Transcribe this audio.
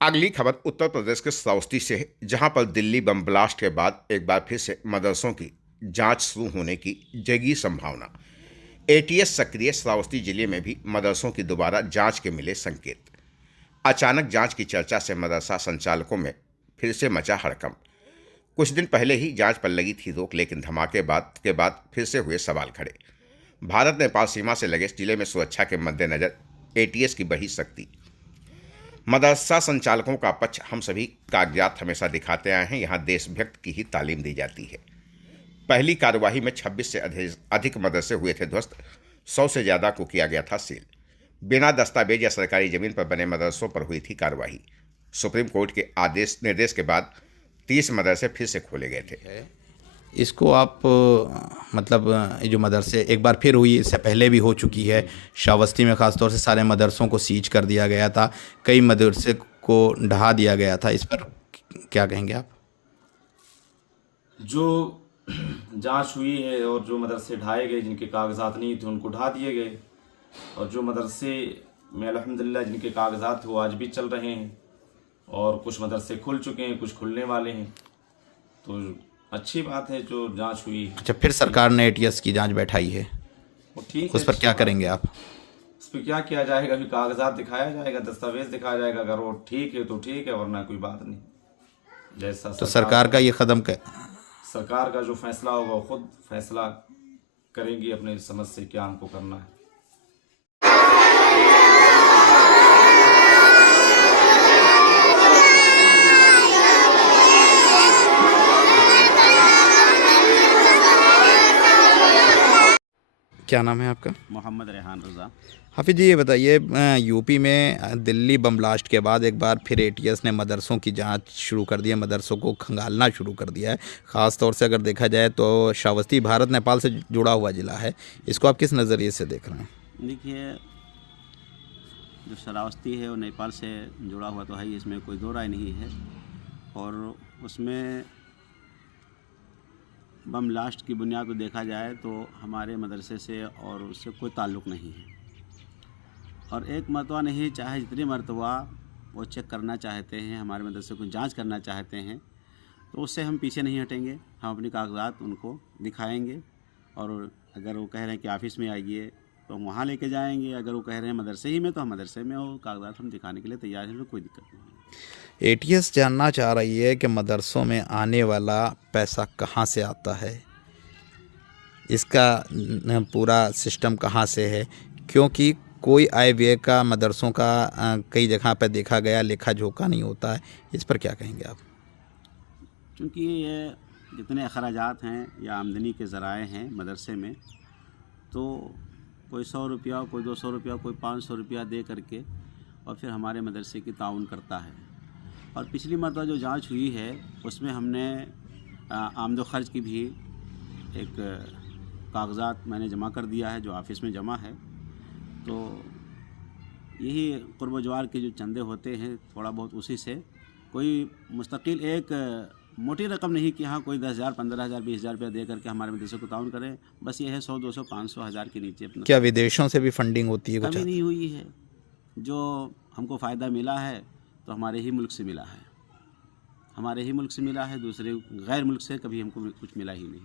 अगली खबर उत्तर प्रदेश के श्रावस्ती से है, जहां पर दिल्ली बम ब्लास्ट के बाद एक बार फिर से मदरसों की जांच शुरू होने की जगी संभावना। एटीएस सक्रिय। श्रावस्ती जिले में भी मदरसों की दोबारा जांच के मिले संकेत। अचानक जांच की चर्चा से मदरसा संचालकों में फिर से मचा हड़कंप। कुछ दिन पहले ही जांच पर लगी थी रोक, लेकिन धमाके के बाद फिर से हुए सवाल खड़े। भारत नेपाल सीमा से लगे इस जिले में सुरक्षा के मद्देनजर एटीएस की बढ़ी सख्ती। मदरसा संचालकों का पक्ष हम सभी कागजात हमेशा दिखाते आए हैं, यहाँ देशभक्त की ही तालीम दी जाती है। पहली कार्यवाही में 26 से अधिक मदरसे हुए थे ध्वस्त। 100 से ज़्यादा को किया गया था सील। बिना दस्तावेज या सरकारी ज़मीन पर बने मदरसों पर हुई थी कार्रवाई। सुप्रीम कोर्ट के आदेश निर्देश के बाद 30 मदरसे फिर से खोले गए थे। इसको आप मतलब ये जो मदरसे एक बार फिर हुई, इससे पहले भी हो चुकी है। श्रावस्ती में ख़ासतौर से सारे मदरसों को सीज कर दिया गया था, कई मदरसे को ढहा दिया गया था। इस पर क्या कहेंगे आप? जो जांच हुई है और जो मदरसे ढाए गए, जिनके कागजात नहीं थे उनको ढा दिए गए, और जो मदरसे में अल्हम्दुलिल्लाह जिनके कागजात थे वो आज भी चल रहे हैं, और कुछ मदरसे खुल चुके हैं, कुछ खुलने वाले हैं। तो अच्छी बात है जो जांच हुई। अच्छा, फिर सरकार ने एटीएस की जांच बैठाई है, वो ठीक है। उस पर क्या करेंगे आप? उस पर क्या किया जाएगा? अभी कागजात दिखाया जाएगा, दस्तावेज दिखाया जाएगा। अगर वो ठीक है तो ठीक है, वरना कोई बात नहीं। जैसा तो सरकार का ये कदम सरकार का जो फैसला होगा वो खुद फैसला करेंगी अपने समझ से क्या हमको करना है। क्या नाम है आपका? मोहम्मद रेहान रज़ा। हाफिज़ जी, ये बताइए, यूपी में दिल्ली बम ब्लास्ट के बाद एक बार फिर एटीएस ने मदरसों की जांच शुरू कर दी है, मदरसों को खंगालना शुरू कर दिया है। ख़ास तौर से अगर देखा जाए तो श्रावस्ती भारत नेपाल से जुड़ा हुआ ज़िला है। इसको आप किस नज़रिए से देख रहे हैं? देखिए, जो श्रावस्ती है वो नेपाल से जुड़ा हुआ तो है ही, इसमें कोई दो राय नहीं है। और उसमें बम ब्लास्ट की बुनियाद पर देखा जाए तो हमारे मदरसे से और उससे कोई ताल्लुक़ नहीं है। और एक मरतबा नहीं, चाहे जितनी मरतबा वो चेक करना चाहते हैं, हमारे मदरसे को जांच करना चाहते हैं, तो उससे हम पीछे नहीं हटेंगे। हम अपने कागजात उनको दिखाएंगे, और अगर वो कह रहे हैं कि ऑफ़िस में आइए तो हम वहाँ लेके जाएंगे। अगर वो कह रहे हैं मदरसे ही में, तो हम मदरसे में वो कागजात हम दिखाने के लिए तैयार हैं, तो कोई दिक्कत नहीं है। एटीएस जानना चाह रही है कि मदरसों में आने वाला पैसा कहाँ से आता है, इसका पूरा सिस्टम कहाँ से है, क्योंकि कोई आय व्यय का मदरसों का कई जगह पर देखा गया लेखा जोखा नहीं होता है। इस पर क्या कहेंगे आप? क्योंकि ये जितने अखराजात हैं या आमदनी के ज़राए हैं मदरसे में, तो कोई 100 रुपया, कोई 200 रुपया, कोई 500 रुपया दे करके और फिर हमारे मदरसे की ताउन करता है। और पिछली मरतबा जो जांच हुई है उसमें हमने आमद खर्च की भी एक कागज़ात मैंने जमा कर दिया है, जो ऑफ़िस में जमा है। तो यही क़ुर्ब जवार के जो चंदे होते हैं, थोड़ा बहुत उसी से, कोई मुस्तकिल एक मोटी रकम नहीं कि हाँ कोई 10,000, 15,000, 20,000 रुपया दे करके हमारे मदरसे को ताउन करें। बस ये है 100, 200, 500, 1000 के नीचे अपना। क्या विदेशों से भी फंडिंग होती है? कभी नहीं हुई है। जो हमको फ़ायदा मिला है तो हमारे ही मुल्क से मिला है, हमारे ही मुल्क से मिला है। दूसरे गैर मुल्क से कभी हमको कुछ मिला ही नहीं।